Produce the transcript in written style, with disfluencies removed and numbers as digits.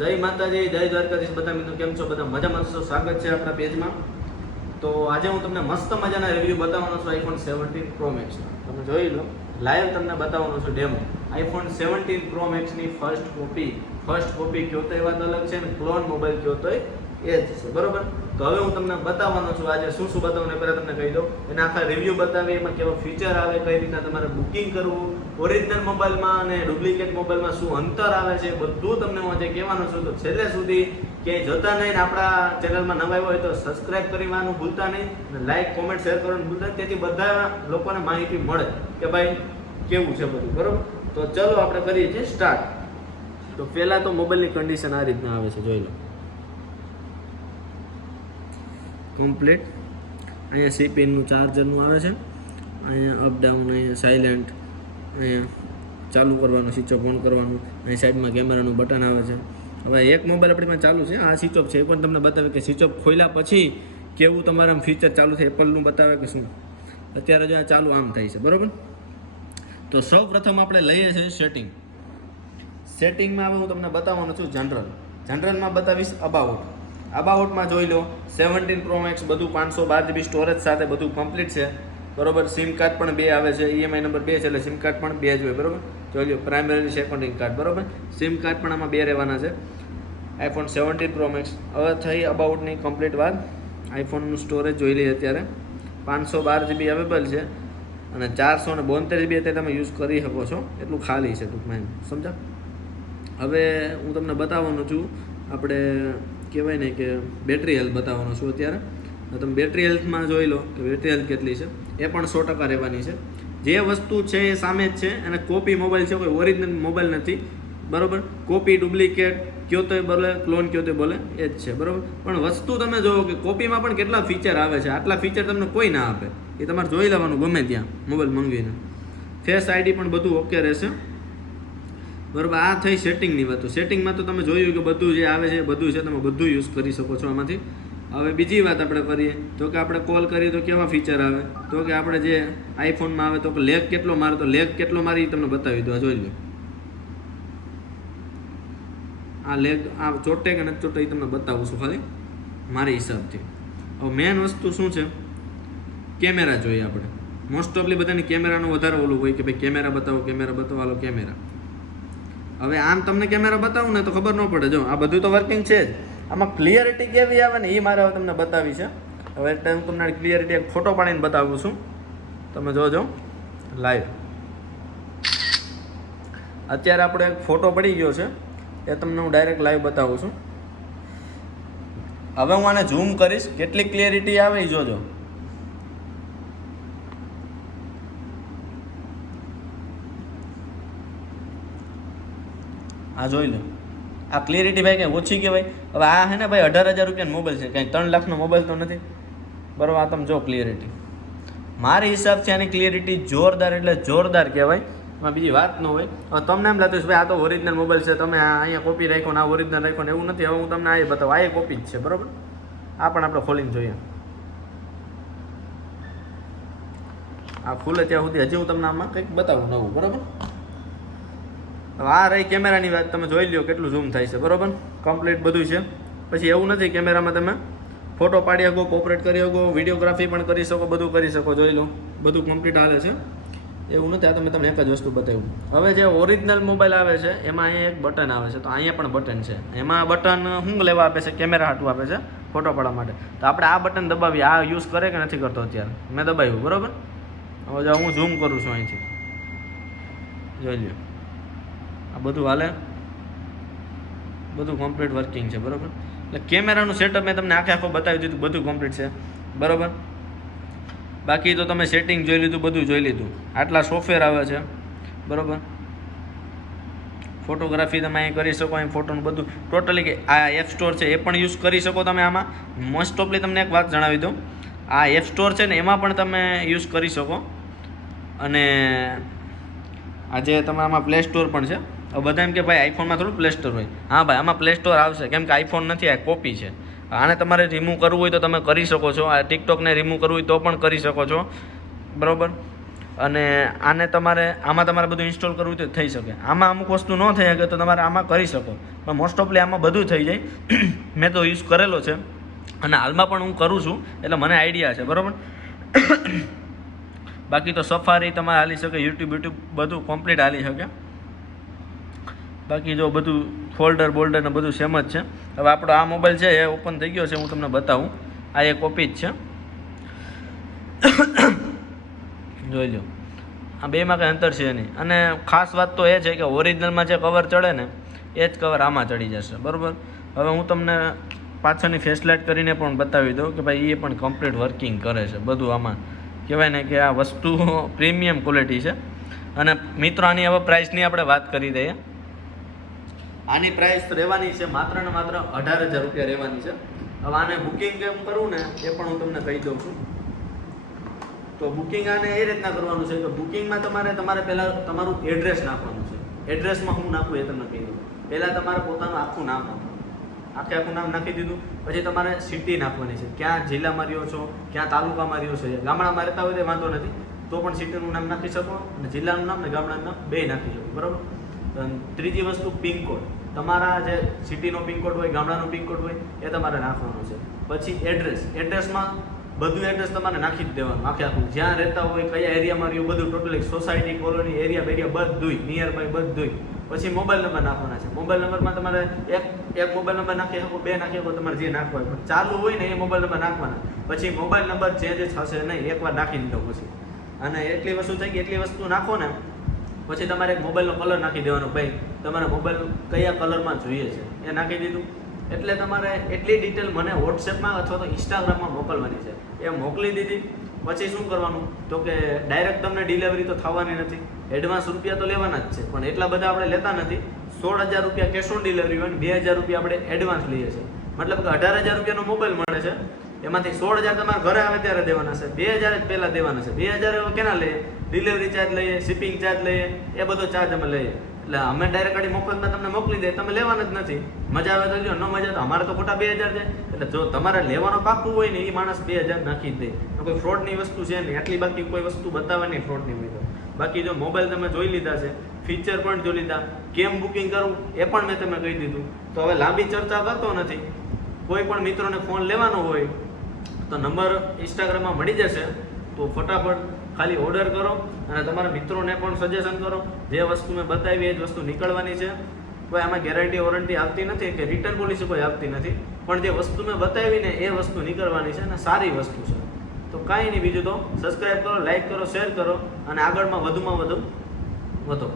જય માતાજી, જય દ્વારકાધીશ. બધા મિત્રો કેમ છો? બધા મજામાં છો? સ્વાગત છે આપણા પેજમાં. તો આજે હું તમને મસ્ત મજાના રિવ્યૂ બતાવવાનો છું આઈફોન 17 પ્રો મેક્સ. તમે જોઈ લો, લાઈવ તમને બતાવવાનો છું ડેમો. આઈફોન 17 પ્રો મેક્સની ફર્સ્ટ કોપી કયો તો એ વાત અલગ છે, ને ક્લોન મોબાઈલ કયો તો એ જ છે, બરોબર. તો હવે હું તમને બતાવવાનો છું આજે શું બતાવવાનું પહેલાં તમને કહી દઉં. એના આખા રિવ્યૂ બતાવી, એમાં કેવા ફીચર આવે, કઈ રીતના તમારે બુકિંગ કરવું, ઓરિજિનલ મોબાઈલમાં અને ડુપ્લિકેટ મોબાઈલમાં શું અંતર આવે છે, બધું તમને હું આજે કહેવાનું છું. તો છેલ્લે સુધી ક્યાંય જતા નહીં. આપણા ચેનલમાં નવા આવ્યો હોય તો સબસ્ક્રાઇબ કરવાનું ભૂલતા નહીં, અને લાઈક કોમેન્ટ શેર કરવાનું ભૂલતા નહીં, તેથી બધા લોકોને માહિતી મળે કે ભાઈ કેવું છે બધું, બરોબર. તો ચલો આપણે કરીએ છીએ સ્ટાર્ટ. તો પહેલાં તો મોબાઈલની કન્ડિશન આ રીતના આવે છે, જોઈ લો. કમ્પ્લીટ અહીંયા સી પિનનું ચાર્જરનું આવે છે, અહીંયા અપડાઉન, અહીંયા સાયલેન્ટ, અહીંયા ચાલુ કરવાનું, સ્વિચ ઓફ ઓન કરવાનું, અહીં સાઈડમાં કેમેરાનું બટન આવે છે. હવે એક મોબાઈલ આપણી પાસે ચાલુ છે, આ સ્વિચ ઓફ છે, એ પણ તમને બતાવે કે સ્વિચ ઓફ ખોલ્યા પછી કેવું તમારે ફીચર ચાલુ થાય, એપલનું બતાવે કે શું. અત્યારે જો આ ચાલુ આમ થાય છે, બરાબર. તો સૌ પ્રથમ આપણે લઈએ છીએ સેટિંગમાં હવે હું તમને બતાવવાનું છું જનરલમાં બતાવીશ અબાઉટમાં જોઈ લો. 17 પ્રો મેક્સ બધું 512 GB સ્ટોરેજ સાથે બધું કમ્પ્લીટ છે, બરોબર. સિમ કાર્ડ પણ 2 આવે છે, EMI નંબર 2 છે એટલે સિમ કાર્ડ પણ 2 જ હોય, બરોબર. જોઈ લો, પ્રાઇમરી સેકન્ડરી કાર્ડ, બરોબર. સિમ કાર્ડ પણ આમાં 2 રહેવાના છે. IPhone 17 pro max. હવે થઈ અબાઉટની કમ્પ્લીટ વાત. આઈફોનનું સ્ટોરેજ જોઈ લઈએ. અત્યારે 512 GB અવેલેબલ છે અને 472 GB અત્યારે તમે યુઝ કરી શકો છો, એટલું ખાલી છે ટૂંકમાં, સમજા. હવે હું તમને બતાવવાનું છું, આપણે કહેવાય ને કે બેટરી હેલ્થ બતાવવાનો છું અત્યારે. તમે બેટરી હેલ્થમાં જોઈ લો કે બેટરી હેલ્થ કેટલી છે, એ પણ 100% રહેવાની છે. જે વસ્તુ છે એ સામે જ છે, અને કોપી મોબાઈલ છે, કોઈ ઓરિજિનલ મોબાઈલ નથી, બરાબર. કોપી ડુપ્લિકેટ કયો તો બોલે, ક્લોન કયો તો બોલે, એ જ છે, બરાબર. પણ વસ્તુ તમે જોવો કે કોપીમાં પણ કેટલા ફીચર આવે છે, આટલા ફીચર તમને કોઈ ના આપે. એ તમારે જોઈ લેવાનું ગમે ત્યાં મોબાઈલ મંગાવીને. ફેસ આઈડી પણ બધું ઓકે રહેશે, બરાબર. આ થઈ સેટિંગની વાત. સેટિંગમાં તો તમે જોયું કે બધું જે આવે છે બધું છે, તમે બધું યુઝ કરી શકો છો આમાંથી. હવે બીજી વાત આપણે કરીએ તો કે આપણે કોલ કરીએ તો કેવા ફીચર આવે, તો કે આપણે જે આઈફોનમાં આવે તો કે લેગ કેટલો મારે, તો લેગ કેટલો મારી તમને બતાવી દો. આ જોઈ લો, આ લેગ આ ચોટે કે નથી ચોટે એ તમને બતાવું છું ખાલી મારી હિસાબથી. હવે મેન વસ્તુ શું છે, કેમેરા જોઈએ આપણે. મોસ્ટ ઓફલી બધાની કેમેરાનું વધારે ઓલું હોય કે ભાઈ કેમેરા બતાવો, હાલો કેમેરા. હવે આમ તમને કેમેરા બતાવું ને તો ખબર ન પડે. જો આ બધું તો વર્કિંગ છે જ, આમાં ક્લિયરિટી કેવી આવે ને એ મારે હવે તમને બતાવી છે. હવે હું તમને ક્લિયરિટી એક ફોટો પાડીને બતાવું છું, તમે જોજો લાઈવ. અત્યારે આપણો એક ફોટો પડી ગયો છે, એ તમને હું ડાયરેક્ટ લાઈવ બતાવું છું. હવે હું આને ઝૂમ કરીશ, કેટલી ક્લિયરિટી આવે એ જોજો. આ જોઈ લો, આ ક્લિયરિટી ભાઈ કંઈ ઓછી કહેવાય. હવે આ છે ને ભાઈ 18,000 રૂપિયાનો મોબાઈલ છે, કંઈ 3 લાખનો મોબાઈલ તો નથી, બરાબર. આ તમે જો ક્લિયરિટી, મારી હિસાબથી આની ક્લિયરિટી જોરદાર એટલે જોરદાર કહેવાય, એમાં બીજી વાત ન હોય. હવે તમને એમ લાગતું છે ભાઈ આ તો ઓરિજિનલ મોબાઈલ છે, તમે અહીંયા કોપી રાખ્યો ને આ ઓરિજિનલ રાખ્યો ને, એવું નથી. હવે હું તમને આ બતાવું, આ કોપી જ છે, બરાબર. આ પણ આપણે ખોલીને જોઈએ. આ ખુલે ત્યાં સુધી હજી હું તમને આમાં કંઈક બતાવું નવું, બરાબર. હવે આ રહી કેમેરાની વાત, તમે જોઈ લો કેટલું ઝૂમ થાય છે, બરાબર. કમ્પ્લીટ બધું છે. પછી એવું નથી, કેમેરામાં તમે ફોટો પાડી શકો, કોપરેટ કરી શકો, વિડીયોગ્રાફી પણ કરી શકો, બધું કરી શકો. જોઈ લો, બધું કમ્પ્લીટ હાલે છે, એવું નથી. આ તમને એક જ વસ્તુ બતાવ્યું. હવે જે ઓરિજિનલ મોબાઈલ આવે છે એમાં અહીંયા એક બટન આવે છે, તો અહીંયા પણ બટન છે. એમાં બટન શું લેવા આપે છે, કેમેરા હાટું આપે છે, ફોટો પાડવા માટે. તો આપણે આ બટન દબાવીએ. આ યુઝ કરે કે નથી કરતો અત્યારે, મેં દબાવ્યું, બરાબર. હવે જો હું ઝૂમ કરું છું અહીંથી, જોઈ લો, આ બધું હાલે, બધું કમ્પ્લીટ વર્કિંગ છે, બરાબર. એટલે કેમેરાનું સેટઅપ મેં તમને આખો બતાવી દીધું, બધું કમ્પ્લીટ છે, બરાબર. બાકી તો તમે સેટિંગ જોઈ લીધું, બધું જોઈ લીધું. આટલા સોફ્ટવેર આવે છે, બરાબર. ફોટોગ્રાફી તમે અહીં કરી શકો, અહીં ફોટોનું બધું ટોટલી કે આ એપ સ્ટોર છે એ પણ યુઝ કરી શકો તમે આમાં. મોસ્ટ ઓફલી તમને એક વાત જણાવી દઉં, આ એપ સ્ટોર છે ને એમાં પણ તમે યુઝ કરી શકો. અને આજે તમે આમાં પ્લે સ્ટોર પણ છે. હવે બધા એમ કે ભાઈ આઈફોનમાં થોડું પ્લે સ્ટોર હોય. હા ભાઈ, આમાં પ્લે સ્ટોર આવશે, કેમ કે આઈફોન નથી, આ કોપી છે. આને તમારે રિમૂવ કરવું હોય તો તમે કરી શકો છો. આ ટિકટોકને રિમૂવ કરવું હોય તો પણ કરી શકો છો, બરાબર. અને આમાં તમારે બધું ઇન્સ્ટોલ કરવું તો થઈ શકે. આમાં અમુક વસ્તુ ન થઈ શકે તો તમારે આમાં કરી શકો, પણ મોસ્ટ ઓફલી આમાં બધું થઈ જાય. મેં તો યુઝ કરેલો છે અને હાલમાં પણ હું કરું છું, એટલે મને આઈડિયા છે, બરાબર. બાકી તો સફારી તમારે હાલી શકે, યુટ્યુબ બધું કમ્પ્લીટ હાલી શકે. બાકી જો બધું ફોલ્ડર ને બધું સેમ જ છે. હવે આપણો આ મોબાઈલ છે એ ઓપન થઈ ગયો છે, હું તમને બતાવું. આ એક કોપી જ છે, જોઈ લો. આ બેમાં કંઈ અંતર છે નહીં. અને ખાસ વાત તો એ છે કે ઓરિજિનલમાં જે કવર ચડે ને એ જ કવર આમાં ચડી જશે, બરાબર. હવે હું તમને પાછળની ફેસલાઇટ કરીને પણ બતાવી દઉં કે ભાઈ એ પણ કમ્પ્લીટ વર્કિંગ કરે છે બધું. આમાં કહેવાય ને કે આ વસ્તુ પ્રીમિયમ ક્વોલિટી છે. અને મિત્રો આની હવે પ્રાઇસની આપણે વાત કરી દઈએ. આની પ્રાઇસ રહેવાની છે માત્ર ને માત્ર 18,000 રૂપિયા રહેવાની છે. હવે આને બુકિંગ કેમ કરવું ને એ પણ હું તમને કહી દઉં છું. તો બુકિંગ આને એ રીતના કરવાનું છે કે બુકિંગમાં તમારે પહેલાં તમારું એડ્રેસ નાખવાનું છે. એડ્રેસમાં હું નાખું એ તમને કહી દઉં. પહેલાં તમારે પોતાનું આખું નામ નાખવાનું, આખું નામ નાખી દીધું. પછી તમારે સિટી નાખવાની છે, ક્યાં જિલ્લામાં રહ્યો છો, ક્યાં તાલુકામાં રહ્યો છો. ગામડામાં રહેતા હોય તો વાંધો નથી, તો પણ સિટીનું નામ નાખી શકો અને જિલ્લાનું નામ ને ગામડાનું નામ બે નાખી શકો, બરાબર. ત્રીજી વસ્તુ પિનકોડ. તમારા જે સિટીનો પિનકોડ હોય, ગામડાનો પિનકોડ હોય એ તમારે નાખવાનો છે. પછી એડ્રેસમાં બધું એડ્રેસ તમારે નાખી જ દેવાનું, આખું જ્યાં રહેતા હોય, કયા એરિયામાં રહ્યું, બધું ટોટલી સોસાયટી, કોલોની, એરિયા બધું નિયર બાય બધું. પછી મોબાઈલ નંબર નાખવાના છે. મોબાઈલ નંબરમાં તમારે એક મોબાઈલ નંબર નાખી શકો, બે નાખી શકો, તમારે જે નાખવા હોય. પણ ચાલુ હોય ને એ મોબાઈલ નંબર નાખવાના. પછી મોબાઈલ નંબર ચેન્જ થશે નહીં, એકવાર નાખી દીધો પછી. અને એટલી વસ્તુ થઈ ગઈ, એટલી વસ્તુ નાખો ને પછી તમારે એક મોબાઈલનો કલર નાખી દેવાનો. ભાઈ તમારે મોબાઈલ કયા કલરમાં જોઈએ છે એ નાખી દીધું. એટલે તમારે એટલી ડિટેલ મને વોટ્સએપમાં અથવા તો ઇન્સ્ટાગ્રામમાં મોકલવાની છે. એ મોકલી દીધી પછી શું કરવાનું તો કે ડાયરેક્ટ તમને ડિલિવરી તો થવાની નથી. એડવાન્સ રૂપિયા તો લેવાના જ છે, પણ એટલા બધા આપણે લેતા નથી. 16,000 રૂપિયા કેશ ઓન ડિલિવરી હોય, 2,000 રૂપિયા આપણે એડવાન્સ લઈએ છીએ. મતલબ કે 18,000 રૂપિયાનો મોબાઈલ મળે છે, એમાંથી 16,000 તમારા ઘરે આવે ત્યારે દેવાના છે, 2,000 જ પહેલાં દેવાના છે. 2,000 કેના લઈએ? ડિલિવરી ચાર્જ લઈએ, શિપિંગ ચાર્જ લઈએ, એ બધો ચાર્જ અમે લઈએ. એટલે અમે ડાયરેક્ટ ગાડી મફતમાં તમને મોકલી દઈએ, તમે લેવાના જ નથી. મજા આવે તો લ્યો, ન મજા તો અમારે તો ખોટા 2,000 છે. એટલે જો તમારે લેવાનો પાકું હોય ને એ માણસ 2,000 નાખી જ દે. કોઈ ફ્રોડની વસ્તુ છે નહીં, આટલી બાકી કોઈ વસ્તુ બતાવવાની ફ્રોડની હોય તો. બાકી જો મોબાઈલ તમે જોઈ લીધા છે, ફીચર પણ જોઈ લીધા, કેમ બુકિંગ કરવું એ પણ મેં તમને કહી દીધું. તો હવે લાંબી ચર્ચા કરતો નથી. કોઈ પણ મિત્રોને ફોન લેવાનો હોય તો નંબર ઇન્સ્ટાગ્રામમાં મળી જશે. તો ફટાફટ ખાલી ઓર્ડર કરો અને તમારા મિત્રોને પણ સજેશન કરો. જે વસ્તુ મેં બતાવી એ જ વસ્તુ નીકળવાની છે. કોઈ આમાં ગેરંટી વોરંટી આપતી નથી કે રિટર્ન પોલિસી કોઈ આપતી નથી, પણ જે વસ્તુ મેં બતાવીને એ વસ્તુ નીકળવાની છે અને સારી વસ્તુ છે. તો કાંઈ નહીં, બીજું તો સબસ્ક્રાઈબ કરો, લાઈક કરો, શેર કરો અને આગળમાં વધુમાં વધુ વધો.